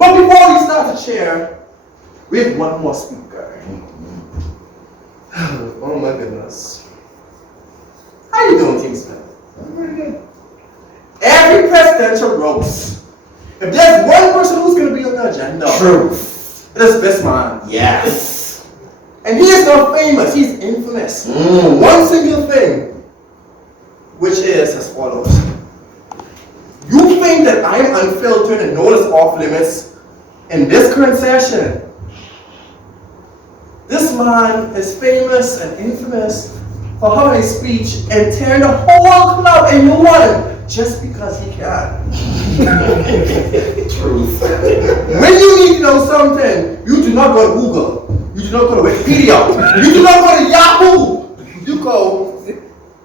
But before we start to share, we have one more speaker. Oh my goodness. How you doing, Team Smith? I'm pretty good. Every presidential roast, if there's one person who's going to be on the agenda, Truth. it is this man. Yes. And he is not famous, he's infamous. For one single thing, which is as follows. You think that I am unfiltered and know this off limits in this current session. This man is famous and infamous for having a speech and tearing the whole club a new one just because he can. Truth. When you need to know something, you do not go to Google. You do not go to Wikipedia. You do not go to Yahoo. You go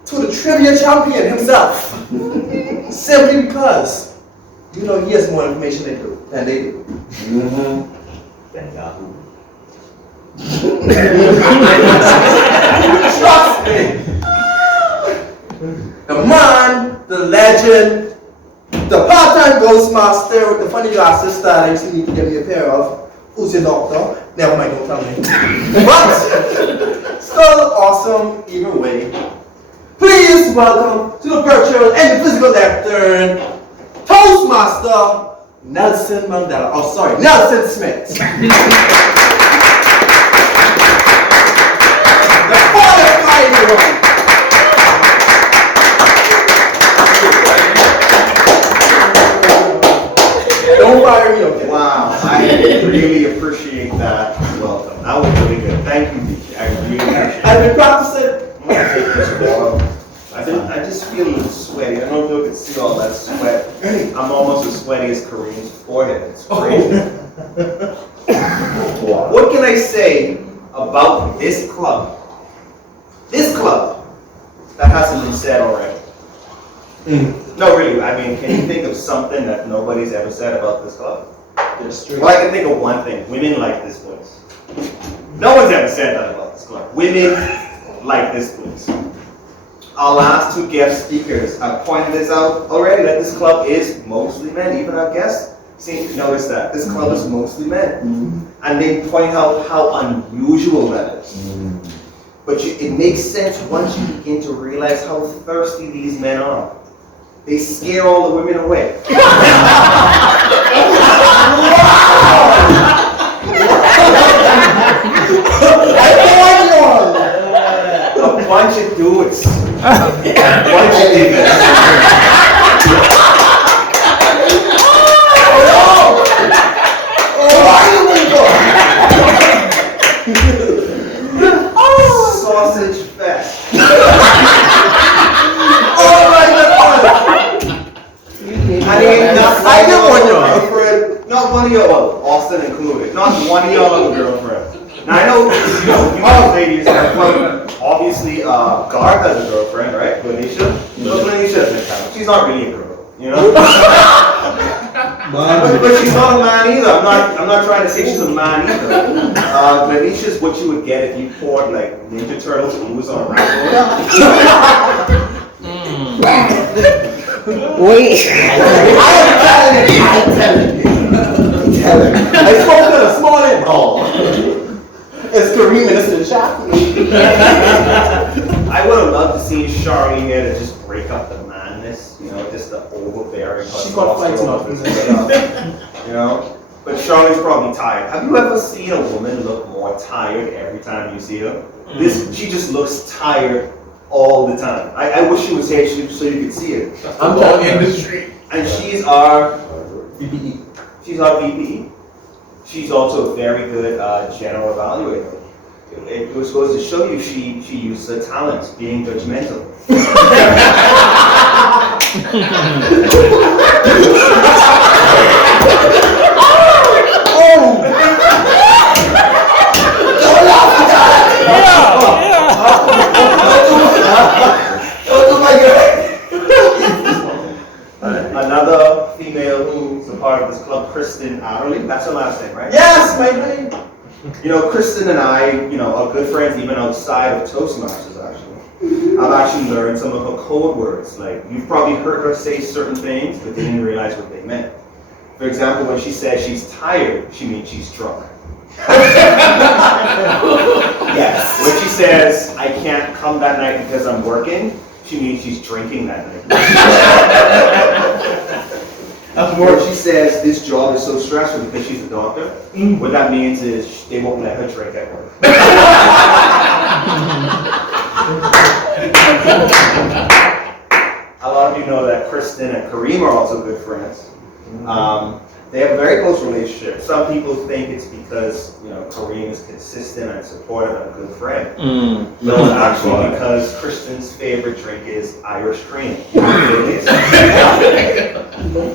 to the trivia champion himself. Simply because you know he has more information than they do. Than Yahoo. Trust me. The man, the legend, the part-time Toastmaster with the funny glasses style you need to give me a pair of. Who's your doctor? Never mind, don't tell me. But still awesome either way. Please welcome to the virtual and the physical lectern, Toastmaster Nelson Smith. The qualified one. Don't fire me, okay? Wow, I really appreciate that welcome. That was really good. Thank you, DJ. I really appreciate it. I've been practicing. I'm gonna take this water. I just feel a little sweaty. I don't know if you can see all that sweat. I'm almost as sweaty as Kareem's forehead. It's crazy. What can I say about this club? This club that hasn't been said already. No, really. I mean, can you think of something that nobody's ever said about this club? Well, I can think of one thing. Women like this place. No one's ever said that about this club. Women like this place. Our last two guest speakers have pointed this out already, that this club is mostly men. Even our guests seem to notice that. This club is mostly men. And they point out how unusual that is. But it makes sense once you begin to realize how thirsty these men are. They scare all the women away. A bunch of dudes. A bunch of niggas. Sausage fest. Oh my God! I mean, I get one of your girlfriend. Not one of your, well, Austin included. Not one of your other girlfriend. Now I know, you ladies have obviously, Garth has a girlfriend, right? Lanisha. No, Lanisha doesn't count. She's not really a girl, you know. But she's not a man either. I'm not trying to say she's a man either. Lanisha's what you would get if you poured like Ninja Turtles ooze on a rifle. Wait. I'm telling you. I spoke to her this morning. Oh. It's Kareem and it's the shot. I would have loved to see Charlie here to just break up the madness, you know, just the overbearing. She got fights off. You know? But Charlie's probably tired. Have you ever seen a woman look more tired every time you see her? She just looks tired all the time. I wish she was here so you could see it. I'm telling you. And she's our VPE. She's our VP. She's also a very good general evaluator. It was supposed to show you she used her talents, being judgmental. Another female who's a part of this club, Kristen Adderley. That's her last name, right? Yes, my name. You know, Kristen and I, you know, are good friends even outside of Toastmasters, actually. I've actually learned some of her code words. Like, you've probably heard her say certain things, but didn't realize what they meant. For example, when she says she's tired, she means she's drunk. Yes. When she says, I can't come that night because I'm working, she means she's drinking that night. Or she says, this job is so stressful because she's a doctor, what that means is they won't let her drink at work. A lot of you know that Kristen and Kareem are also good friends. They have a very close relationship. Some people think it's because Kareem is consistent and supportive and a good friend. No, it's actually because Kristen's favorite drink is Irish cream.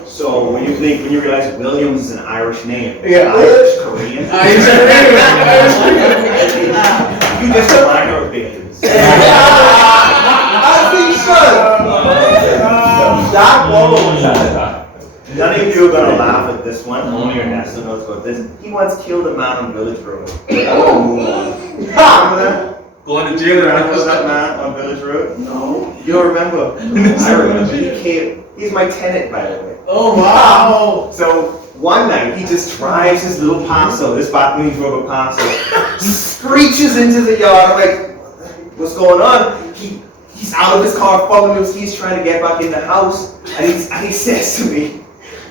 So when you realize Williams is an Irish name, Irish Korean. You just remind her of Baileys. I think so. None of you are gonna laugh at this one. Only Ernesto knows about this. He once killed a man on Village Road. Remember that? Going to jail, Remember that man on Village Road? No. You don't remember? I remember. He's my tenant, by the way. Oh wow. So one night he just drives his little Paso, this Batman drove a Paso, screeches into the yard. I'm like, what's going on? He's out of his car, fumbling with his keys, trying to get back in the house, and he says to me,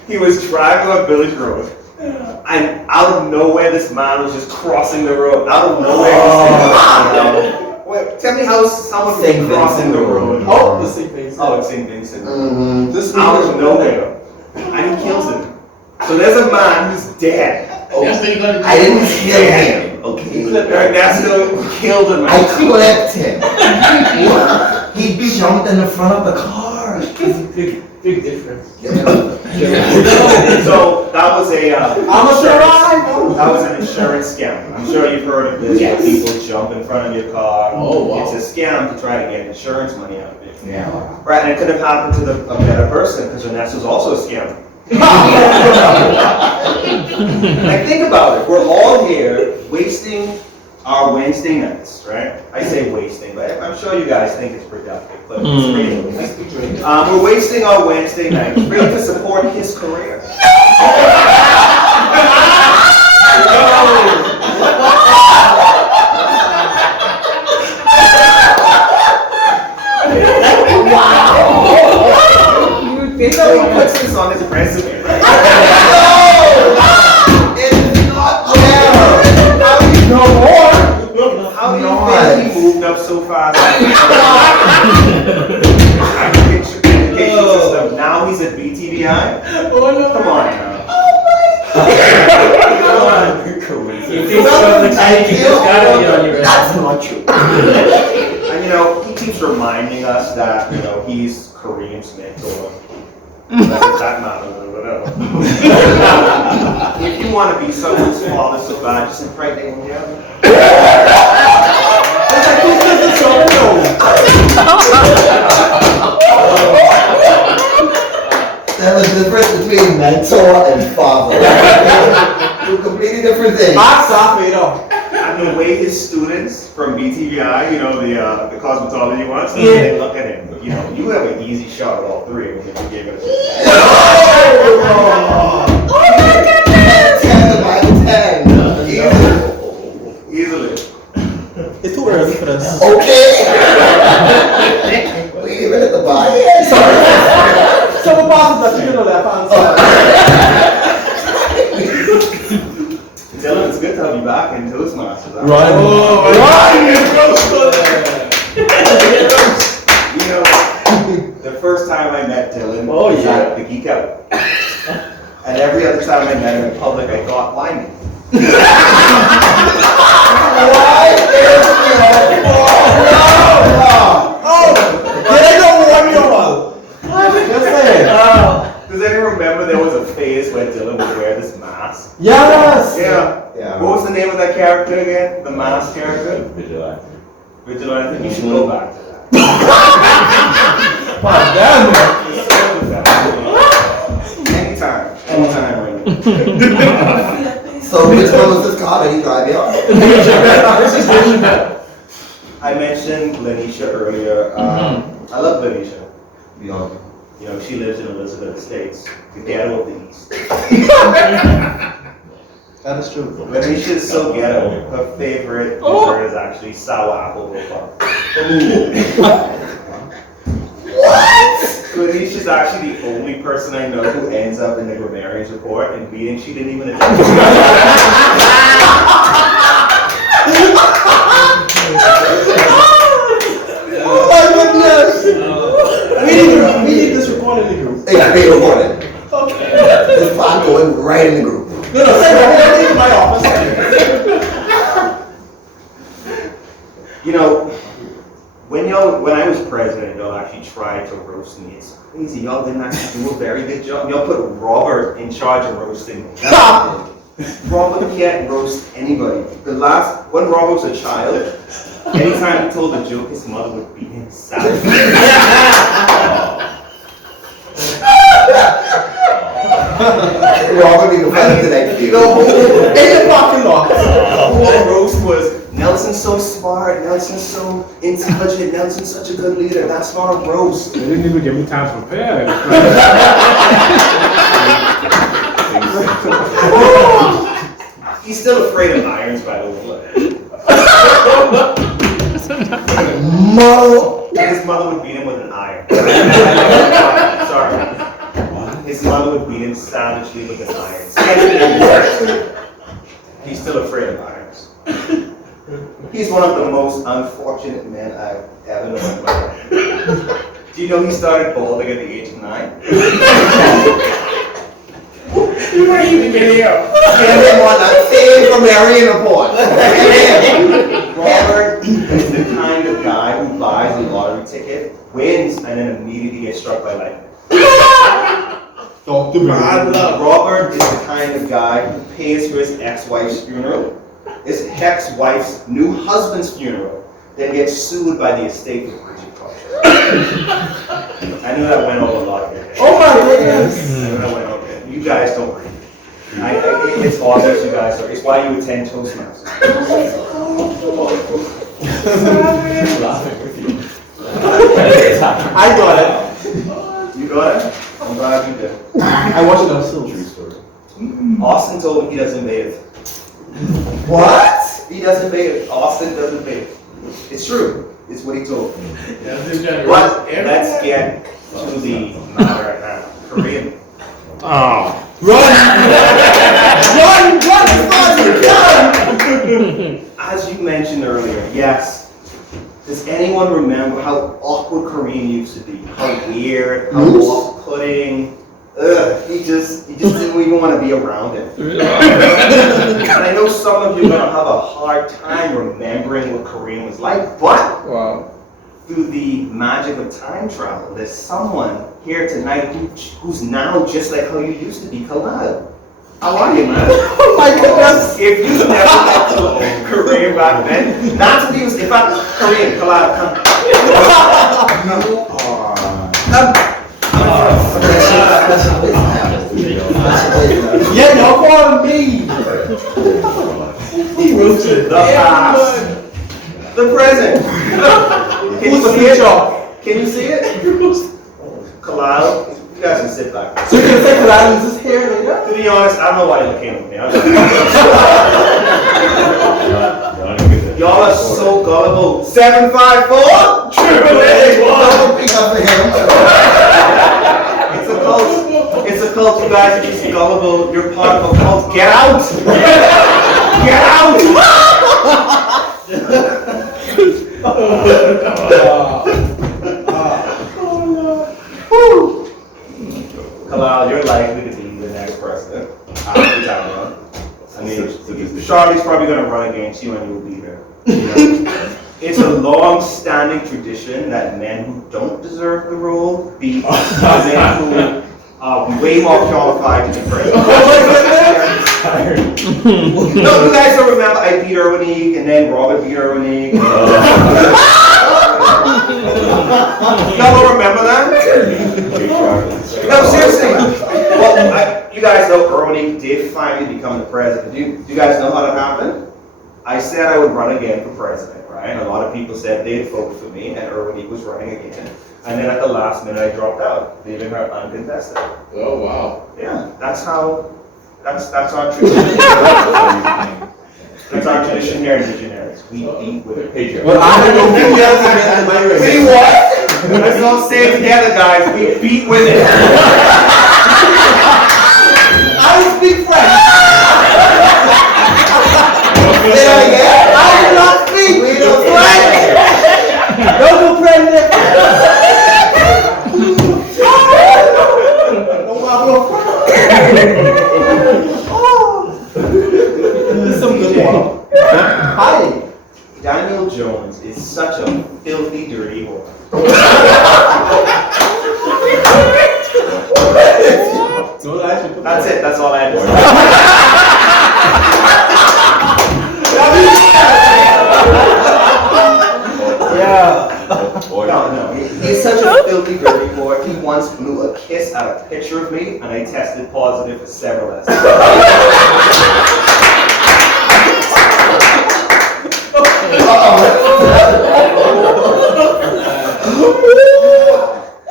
he was driving on Village Road, and out of nowhere, this man was just crossing the road. Out of nowhere, wait, tell me how someone can crossing the road. Oh, the St. Vincent. Oh, it's St. Vincent. This Out of nowhere, and he kills him. So there's a man who's dead. Oh, I didn't kill him. Okay. Ernesto killed him. I clipped him. He jumped in the front of the car. There's a big difference. So that was That was an insurance scam. I'm sure you've heard of this. Yes. Where people jump in front of your car. Oh, wow. It's a scam to try to get insurance money out of it. Yeah. Right, and it could have happened to a better person because Ernesto's also a scam. Like, think about it. We're all here wasting our Wednesday nights, right? I say wasting, but I'm sure you guys think it's productive, but it's really wasting. We're wasting our Wednesday nights really to support his career. He puts this on his resume, right? How do you think he moved up so fast? Education system. Now he's at BTVI? Come on now. That's not true. And he keeps reminding us that, he's Kareem Smith or that matter, whatever. If you want to be someone's father so bad, just impregnate him, yeah? There's a difference between mentor and father. Two completely different things. And the way his students from BTVI, the cosmetology ones, they look at him. You have an easy shot at all three of them if you gave it a shot. Oh my goodness! 10 by 10. Easily. It's too early for this. Okay. We even at the bar. Sorry. Some bosses that you know that Dylan, it's good to have you back in Toastmasters. Right. The first time I met Dylan was yeah. at the Geek Out. And every other time I met him in public, I thought, why me? Does anyone remember there was a phase where Dylan would wear this mask? Yes! Yeah. What was the name of that character again? The mask character? Vigilante. You should go back to that. Anytime. So which one was this car that he driving on? I mentioned Lanisha earlier. I love Lanisha. You know, she lives in Elizabeth Estates, the ghetto of the East. That is true. Lanisha is so ghetto, her favorite dessert is actually sour apple robot. What? Lanisha is actually the only person I know who ends up in the grammarian's report in meetings she didn't even attend. Oh my goodness! We need this recorded in the group. Hey, recorded. Okay. This pod going right in the group. No, say that. In my office. You know, when I was president, y'all actually tried to roast me. It's crazy. Y'all didn't actually do a very good job. Y'all put Robert in charge of roasting me. Robert can't roast anybody. When Robert was a child, anytime he told a joke, his mother would beat him savagely. Robert being offended today. In the parking lot. The whole roast was, Nelson's so smart, Nelson's so intelligent, Nelson's such a good leader. That's not a roast. They didn't even give me time to prepare. He's still afraid of irons, by the way. His mother would beat him with an iron. Sorry. His mother would beat him savagely with an iron. He's still afraid of irons. He's one of the most unfortunate men I've ever known in my life. Do you know he started balding at the age of 9? You weren't even here. Get him on that same grammarian report. Robert is the kind of guy who buys a lottery ticket, wins, and then immediately gets struck by lightning. Robert is the kind of guy who pays for his ex-wife's funeral, his ex-wife's new husband's funeral, then gets sued by the estate for breaching contract. I knew that went over a lot of your head. Oh my goodness! I knew that went over. You guys don't read. It's obvious you guys are. It's why you attend Toastmasters. Laughing with you. I got it. You got it? I'm glad you did. I watched it on Silver. True story. Austin told me he doesn't bathe. What? He doesn't bathe. Austin doesn't bathe. It's true. It's what he told me. That's his generation. But let's get to the matter at hand. Korean. Oh. Run! As you mentioned earlier, yes. Does anyone remember how awkward Kareem used to be? How weird, how off-putting. Ugh, he just didn't even want to be around him. And I know some of you are gonna have a hard time remembering what Kareem was like, but through the magic of time travel, there's someone here tonight who's now just like how you used to be, Kalal. How are you, man? Oh my goodness! If you never met Kareem back then, that's what he was. In fact, Kareem, Kalal, come. Yeah, y'all calling me! He roasted. The past. The present. Can you see it? Can you see it? Kalal, you guys can sit back. So you can say Kalal is just here later? To be honest, I don't know why you came with me. Y'all are so gullible. 754 triple A. It's a cult. It's a cult. You guys are just gullible. You're part of a cult. Get out! Get out! Kalal, you're likely to be the next president. After that run. I mean, Charlie's probably going to run against you and you'll be there. You know? It's a long-standing tradition that men who don't deserve the role be men who are way more qualified to be president. No, you guys don't remember I beat Erwinique and then Robert beat Erwinique. Y'all don't remember that? No, seriously. Well, you guys know Erwinique did finally become the president. Do you guys know how that happened? I I said I would run again for president, right? A lot of people said they'd vote for me, and Erwin was running again. And then at the last minute, I dropped out, leaving her uncontested. Oh, wow. Yeah, that's our tradition. That's our tradition here in Visionaries. We beat women. Well, I don't know who else again in my race. See what? Let's all say it together, guys. We beat women. I don't speak French. Say that again. I do not speak We don't French. Don't go president. Don't want no This is some good one. Hi. Daniel Jones is such a filthy, dirty whore. That's it. That's all I had to say. No. He's such a filthy, dirty whore. He once blew a kiss at a picture of me, and I tested positive for several STDs.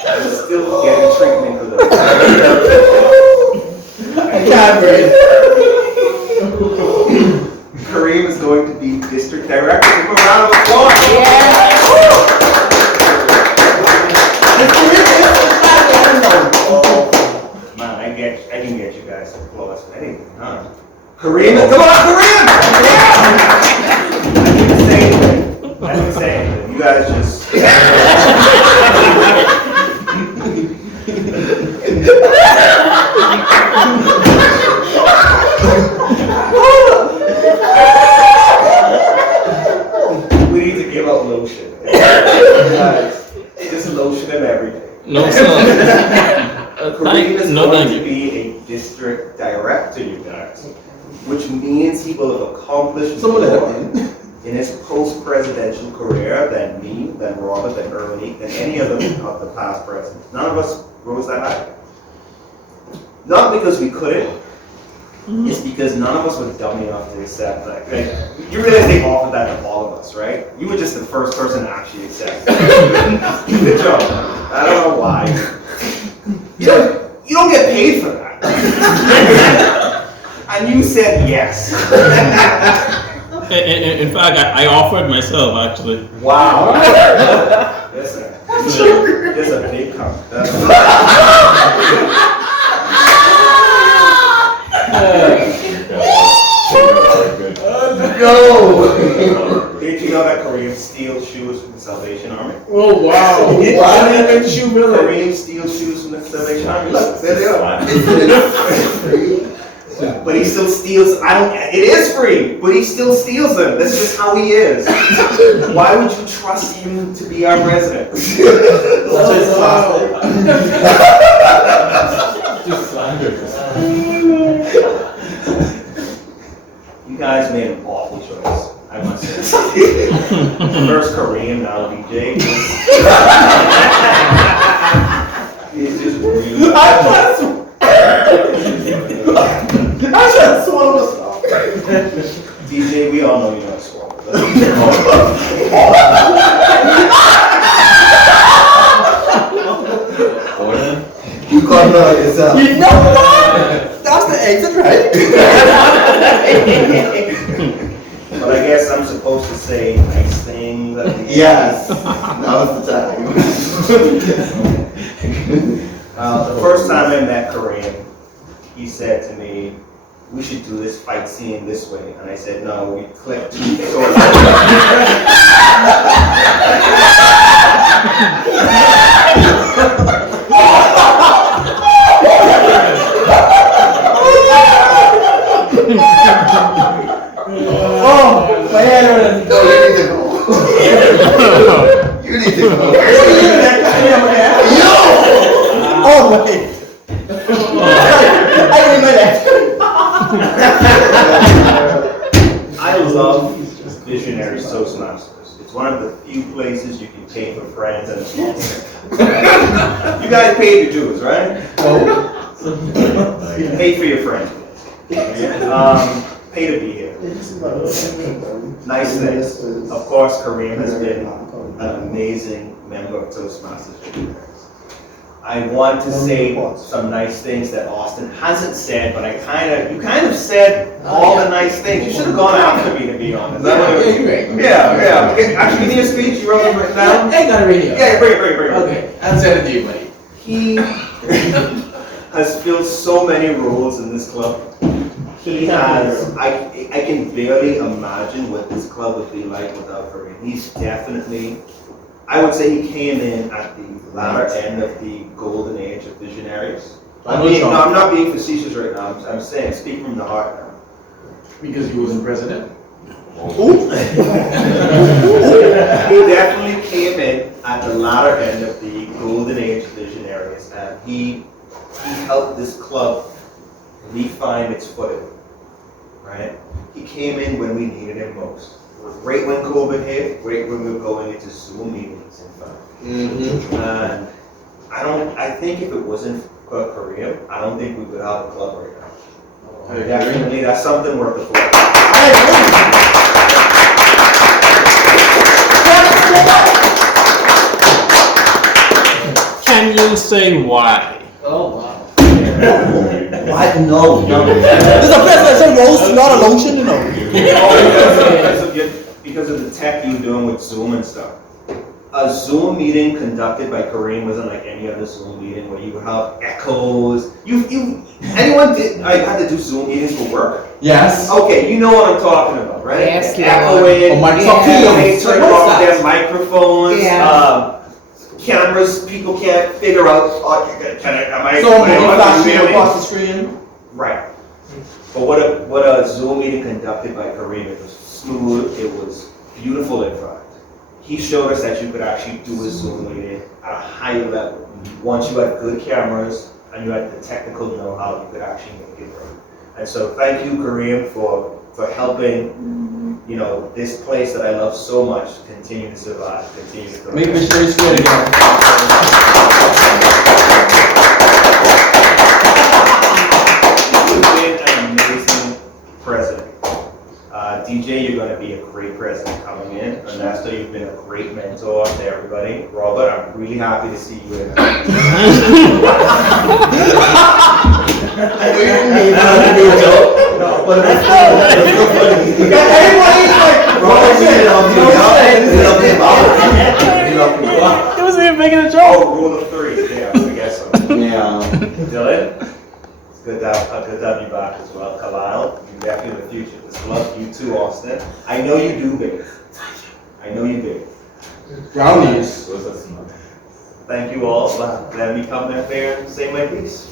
I'm still getting treatment for this. I can't breathe. Kareem is going to be district director. Give him a round of applause. Man, I can get you guys to applause for anything, huh? Kareem, come on, Kareem! Yeah! I didn't say anything. You guys just. We need to give out lotion. Guys, just lotion him every day. No, sir. Kareem is No, going thank to you. be a district director, you guys, which means he will have accomplished Someone let more him in his post-presidential career than me, than Robert, than Ernie, than any of the past presidents. None of us rose that high. Not because we couldn't, it's because none of us were dumb enough to accept that. Like, you realize they offered that to all of us, right? You were just the first person to actually accept it. Good job. I don't know why. You don't get paid for that. And you said yes. In fact, I offered myself, actually. Wow. Listen, there's a big cup. No. Did you know that Kareem steals shoes from the Salvation Army? Oh, wow. Kareem steals shoes from the Salvation Army. Look, there they are. But he still steals. It is free, but he still steals them. That's just how he is. Why would you trust him to be our president? Just slanderous. You guys made an awful choice, I must say. First Kareem, now BJ. It's just really. I should swallow myself. DJ, we all know you're not swallow. You can't know yourself. You know what? That's the exit, right? But I guess I'm supposed to say nice things at the end. Yes. Now's the time. The first time I met Kareem, he said to me, we should do this fight scene this way. And I said, no, we click two swords. Oh, my head hurts. No, you need to go. You need to go. Yo! Oh, wait. I didn't know that. I love Visionaries Toastmasters. It's one of the few places you can pay for friends and a small thing. You guys paid your dues, right? You pay for your friends. pay to be here. Nice things. Of course, Kareem has been an amazing member of Toastmasters Visionaries. I want to say some nice things that Austin hasn't said, but you kind of said all the nice things. You should have gone after me, to be honest. You're right. Yeah. Okay, actually, give me a speech. You wrote it right down. I got a radio. Yeah, bring it. Okay, I'll send it to you, buddy. He has filled so many roles in this club. He has, I can barely imagine what this club would be like without Kareem. He's definitely, I would say he came in at the latter end of the golden age of Visionaries. I'm not being facetious right now. I'm saying, speaking from the heart now. Because he wasn't president. He definitely came in at the latter end of the golden age of Visionaries, and he helped this club refine its footing, right? He came in when we needed him most. Right when COVID hit, right when we were going into Zoom meetings, in fact. And I think if it wasn't for Kareem, I don't think we would have a club right now. Definitely, that's something worth the play. Can you say why? Oh, wow. What? No. This is a presidential roast, not a lotion, you know. Because of the tech you're doing with Zoom and stuff. A Zoom meeting conducted by Kareem wasn't like any other Zoom meeting where you would have echoes. I had to do Zoom meetings for work. Yes. Okay, you know what I'm talking about, right? Yes, Echoing. Oh, Microsoft Teams. They turn What's off that? their microphones. Yeah. Cameras, people can't figure out. Am I? So many flashing across the screen. Right. But what a Zoom meeting conducted by Kareem, it was smooth, it was beautiful in fact. He showed us that you could actually do a Zoom meeting at a high level. Once you had good cameras and you had the technical know-how, you could actually make it work. And so thank you, Kareem, for helping, this place that I love so much continue to survive, continue to grow. Make Visionaries great again. You've been an amazing president. DJ, you're going to be a great president coming in. Ernesto, you've been a great mentor to everybody. Robert, I'm really happy to see you in. I know you didn't mean that to be a joke. No, but it's funny. Everybody's like, He wasn't even making a joke. Oh, rule of three. Yeah, I guess so. Yeah. Dylan, it's good to have you back as well. Kalyle, you're definitely the future. This love you too, Austin. I know you do, babe. I know you do. brownies. Thank you all for letting me come back there and say my piece.